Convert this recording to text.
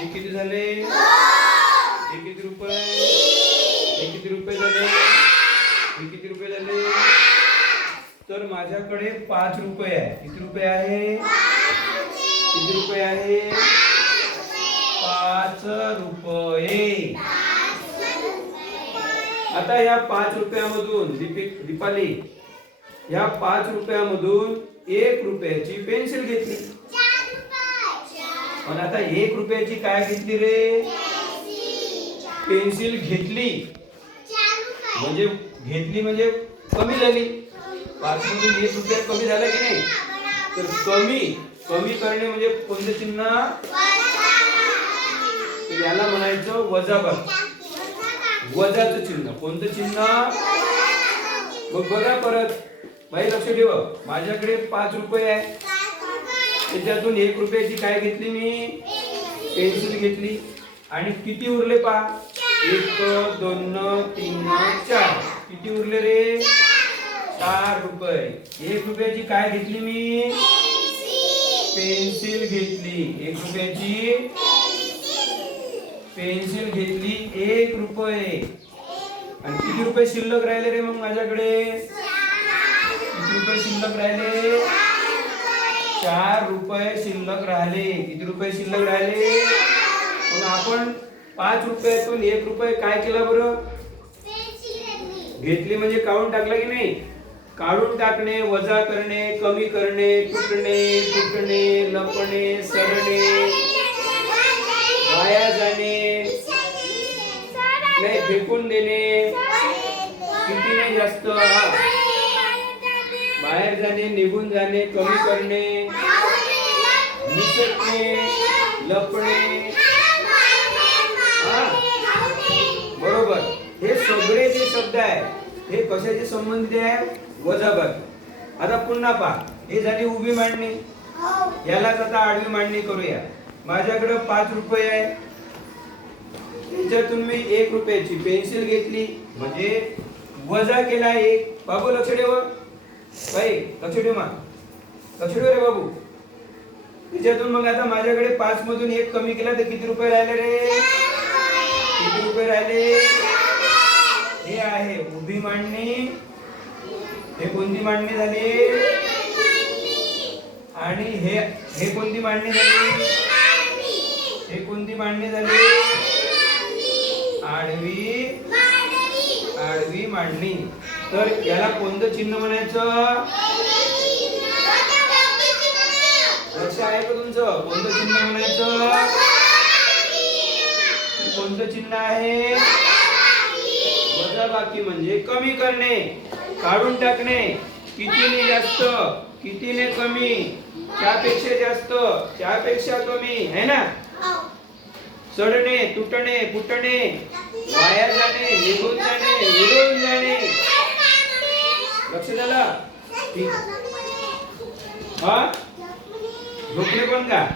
हे किती झाले? हे किती रुपये? हे किती रुपये झाले? हे किती रुपये झाले? तर माझ्याकडे पाच रुपये आहे. किती रुपये आहे? किती रुपये आहे? पाच रुपये. आता या पाच रुपयामधून दीपिक दीपाली या पाच रुपयामधून एक रुपयाची पेन्सिल घेतली. पण आता एक रुपयाची काय घेतली रे? पेन्सिल घेतली. म्हणजे घेतली म्हणजे कमी झाली. पाच एक रुपया कमी झाला की नाही? तर कमी कमी करणे म्हणजे कोणतं चिन्ह? याला म्हणायचं वजाबाकी वजाचं चिन्ह. कोणतं चिन्ह? मग बघा परत. बाई लक्ष ठेव. माझ्याकडे पाच रुपये आहे. त्याच्यातून एक रुपयाची काय घेतली मी? पेन्सिल घेतली. आणि किती उरले पा एक दोन तीन चार. किती उरले रे? चार रुपये. एक रुपयाची काय घेतली मी? पेन्सिल घेतली. एक रुपयाची? पेन्सिल घेतली. एक रुपये. आणि किती रुपये शिल्लक राहिले रे मग माझ्याकडे? किती रुपये शिल्लक राहिले? चार रुपये शिल्लक राहिले. किती रुपये शिल्लक राहिले? मग आपण पाच रुपयातून एक रुपये काय केला बरं? घेतली म्हणजे काढून टाकला की नाही? काढून टाकणे वजा करणे कमी करणे तुटणे तुटणे लपणे सरणे वाया जाणे नाही फेकून देणे किती नाही जास्त बाहेर जाणे निघून जाणे कमी करणे निसटणे लपणे. बरोबर. हे सगळे जे शब्द आहे हे कशाचे संबंधित आहे? वजाबाकी आता पुन्हा पहा. हे झाली उभी मांडणी. यालाच आता आडवी मांडणी करूया. माझ्याकडे पाच रुपये आहे. त्याच्यातून मी एक रुपयाची पेन्सिल घेतली. म्हणजे वजा केला एक. बाबू लक्ष ठेव. बाई लक्ष ठेव मा. लक्ष ठेव रे बाबू. त्याच्यातून मग आता माझ्याकडे पाच मधून एक कमी केला तर किती रुपये राहिले रे? किती रुपये राहिले? हे आहे उभी मांडणी. हे कोणती मांडणी झाली? आणि हे हे कोणती मांडणी झाली? हे कोणती मांडणी झाली? आडवी. आडवी मांडणी. तर याला कोणतं चिन्ह म्हणायचं? आहे का तुमचं कोणतं चिन्ह म्हणायचं? कोणतं चिन्ह आहे? वजाबाकी म्हणजे कमी करणे काढून टाकणे. कितीने जास्त कितीने कमी? त्यापेक्षा जास्त त्यापेक्षा कमी है ना? चढणे तुटणे फुटणे. वाया जाणे निघून जाणे उडून जाणे. लक्ष झालं ठीक. हा? झोपले पण का